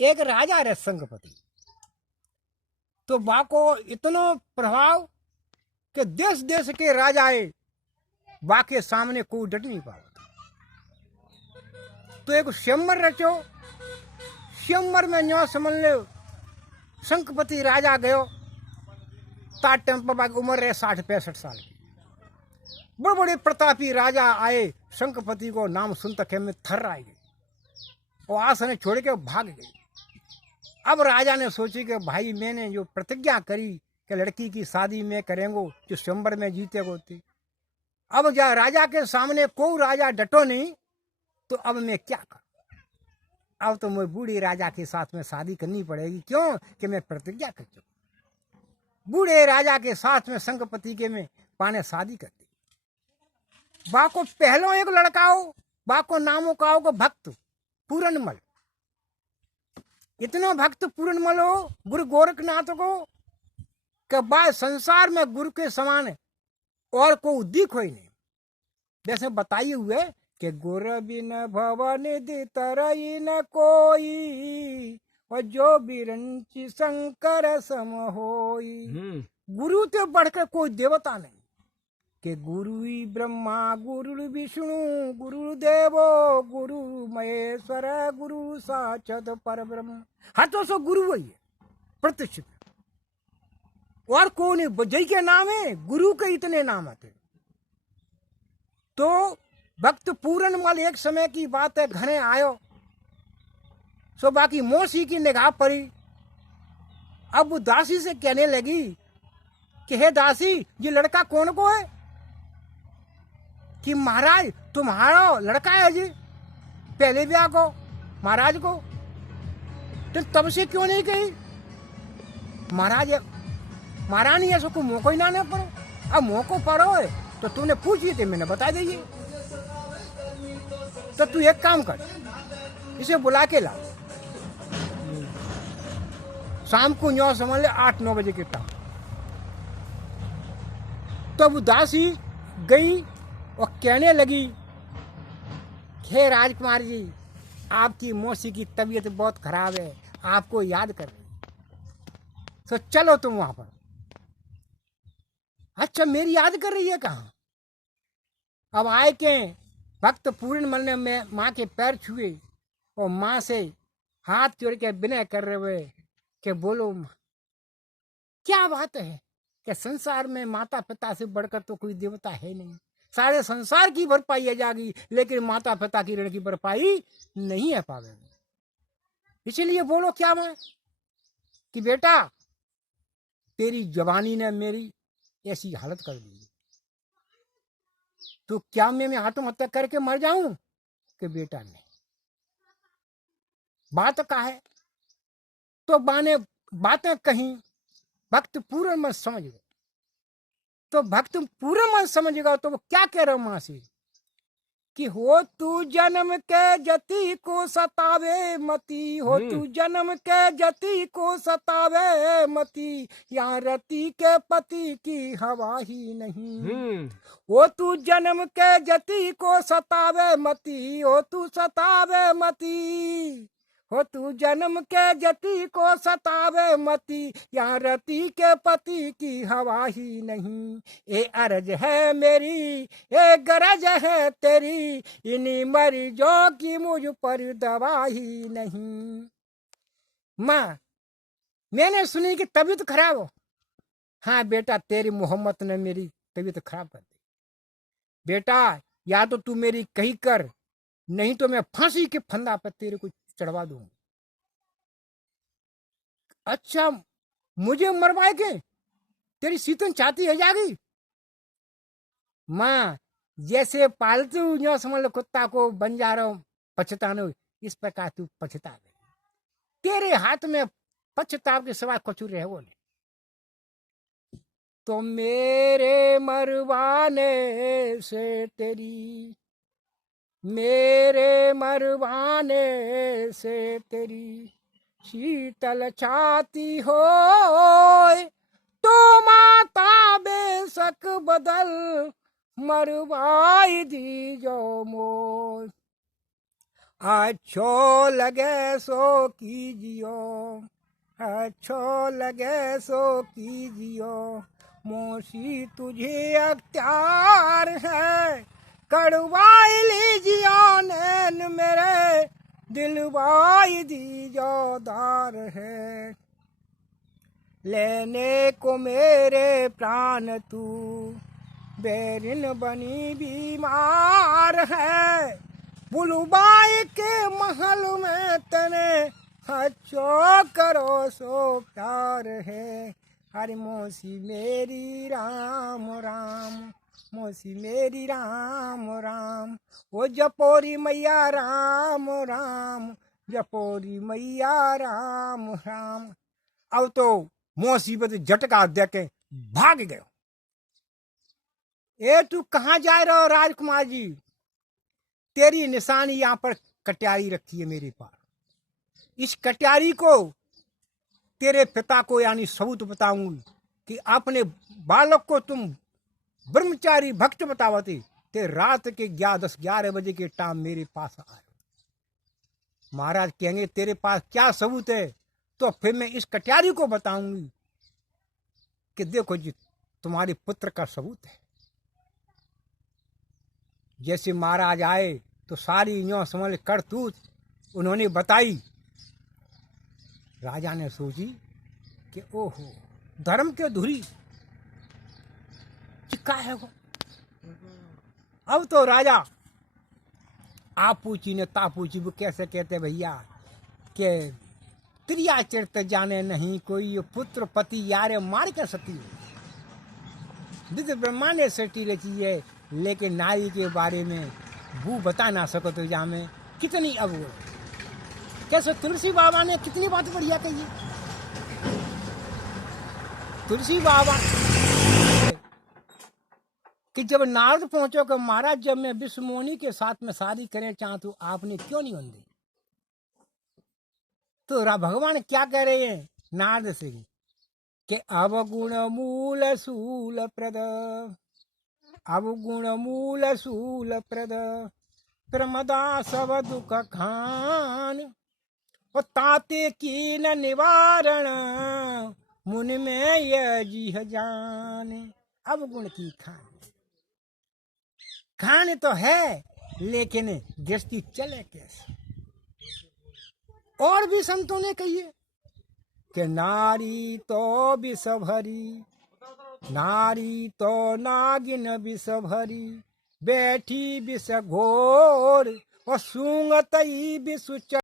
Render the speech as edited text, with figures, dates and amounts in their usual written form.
एक राजा रहे संगपति, तो बाको इतनो प्रभाव कि देश देश के राजाए बाके सामने कोई डट नहीं पाओ। तो एक स्वयंवर रचो, स्वयंवर में न्यो समझ ले संगपति राजा गयो। तात टाइम पर बाकी उम्र रहे 60-65 साल की। बड़े बड़े प्रतापी राजा आए, संगपति को नाम सुनता के में थर आए गए और आसन छोड़ के भाग गए। अब राजा ने सोची कि भाई मैंने जो प्रतिज्ञा करी कि लड़की की शादी में करेंगे जो स्वयंवर में जीतेगो थी, अब जा राजा के सामने कोई राजा डटो नहीं, तो अब मैं क्या करूं? अब तो मैं बूढ़ी राजा के साथ में शादी करनी पड़ेगी। क्यों कि मैं प्रतिज्ञा कर चुका। बूढ़े राजा के साथ में संगपति के में पाने शादी कर दी। बाको पहलो एक लड़का हो, बाको नामो का हो भक्त पूरनमल। इतना भक्त पूरनमल हो गुरु गोरखनाथ को कि बा संसार में गुरु के समान और कोई दिख हो ही नहीं। जैसे बताइए हुए कि गुर बिन भवन तरई न कोई, और जो बिरंची शंकर सम होई। गुरु तो बढ़कर कोई देवता नहीं, कि गुरु ही ब्रह्मा गुरु विष्णु गुरु देवो गुरु महेश्वर गुरु साक्षात पर ब्रह्म। हाथों से गुरु वही है प्रतिष्ठित, और कौन है? जय के नाम है, गुरु के इतने नाम आते। तो भक्त पूरनमल एक समय की बात है, घरे आयो सो बाकी मौसी की निगाह पड़ी। अब दासी से कहने लगी कि हे दासी, ये लड़का कौन को है? कि महाराज तुम्हारा लड़का है जी, पहले ब्याह को महाराज को। तो तब से क्यों नहीं कही? महाराज महारानी ऐसा को मौको ही ना पड़ो। अब मौको पड़ो है तो तूने पूछी थी, मैंने बता दीजिए। तो तू एक काम कर, इसे बुला के ला। शाम को 9 समझ ले 8-9 बजे के टाइम। तब दासी गई और कहने लगी, हे राजकुमार जी, आपकी मौसी की तबीयत बहुत खराब है, आपको याद कर रही, तो चलो तुम वहां पर। अच्छा, मेरी याद कर रही है? कहाँ? अब आए के भक्त पूर्णमल ने माँ के पैर छुए और माँ से हाथ जोड़ के विनय कर रहे हुए कि बोलो क्या बात है कि संसार में माता पिता से बढ़कर तो कोई देवता है नहीं। सारे संसार की भरपाई है जागी, लेकिन माता पिता की ऋण की भरपाई नहीं है पावेगी। इसलिए बोलो क्या माँ कि बेटा तेरी जवानी ने मेरी ऐसी हालत कर दी, तो क्या मैं आत्महत्या करके मर जाऊं? कि बेटा नहीं, बात का है। तो बाने बातें कहीं भक्त पूर्ण मन समझ गए। तो भक्त पूर्ण मन समझ गया तो वो क्या कह रहा मां से कि हो तू जन्म के जति को सतावे मती, हो तू जन्म के जति को सतावे मती, यहाँ रति के पति की हवा ही नहीं। हो तू जन्म के जति को सतावे मती, हो तू सतावे मती, हो तू जन्म के जति को सतावे मती, यहाँ रति के पति की हवा ही नहीं। ए अर्ज है मेरी, ए गरज है तेरी, इन्हीं मरीजों की मुझ पर दवा ही नहीं। माँ मैंने सुनी कि तबीयत खराब हो। हाँ बेटा, तेरी मोहम्मत ने मेरी तबीयत खराब कर दी। बेटा या तो तू मेरी कही कर, नहीं तो मैं फांसी के फंदा पर तेरे को चढ़वा दूंगा। अच्छा, मुझे मरवाए के तेरी सीतन चाहती है जागी? माँ जैसे पालतू जो समझ लो कुत्ता को बंजारो पछतानो, इस प्रकार तू पछता गई। तेरे हाथ में पछताव के सिवा कुछ रहे वो नहीं। तो मेरे मरवाने से तेरी, मेरे मरवाने से तेरी शीतल छाती हो, तो माता बेशक बदल मरवाई दी जो मोर। अच्छो लगे सो कीजियो, अच्छो लगे सो कीजियो, मोसी तुझे अख्तियार है, कड़वाई लीजियो नैन मेरे, दिलवाई दीजो दार है। लेने को मेरे प्राण तू बैरिन बनी बीमार है, बुलुबाई के महल में तने अच्छो करो सो प्यार है। हरे मोसी मेरी राम राम, मोसी मेरी राम राम, ओ जपोरी मैया राम राम, जपोरी मैया राम राम। अब तो मौसी बस झटका दे के भाग गयो। ए तू कहाँ जा रहे हो राजकुमार जी? तेरी निशानी यहाँ पर कट्यारी रखी है मेरे पास। इस कट्यारी को तेरे पिता को यानी सबूत बताऊंगी कि अपने बालक को तुम ब्रह्मचारी भक्त बतावती ते रात के 10-11 बजे के टाइम मेरे पास आए। महाराज कहेंगे तेरे पास क्या सबूत है? तो फिर मैं इस कट्यारी को बताऊंगी कि देखो जी तुम्हारे पुत्र का सबूत है। जैसे महाराज आए तो सारी यूं समझ करतूत उन्होंने बताई। राजा ने सोची कि ओहो धर्म के धुरी चिक्का है वो। अब तो राजा आप पूछी ने ता पूछी, वो कैसे कहते भैया के त्रिया चरित जाने नहीं कोई, पुत्र पति यारे मार के सती, विद ब्रह्मा ने सृष्टि रची है, लेकिन नारी के बारे में वो बता ना सको तो जा में कितनी अब कैसे तुलसी बाबा ने कितनी बात बढ़िया कही। तुलसी बाबा कि जब नारद पहुंचो कि महाराज जब मैं विश्वमोनी के साथ में शादी करें चाहूं तो आपने क्यों नहीं बंदी? तो भगवान क्या कह रहे हैं नारद से कि अवगुण मूल सूल प्रद, अवगुण मूल सूल प्रद, प्रमदा सब दुख खान, और ताते की न निवारण, मुन में यह जीह जान। अवगुण की खान, खान तो है लेकिन दृष्टि चले कैसे? और भी संतों ने कही है कि नारी तो विष भरी, नारी तो नागिन विष भरी, बैठी विष घोर, और सूंघत ही विष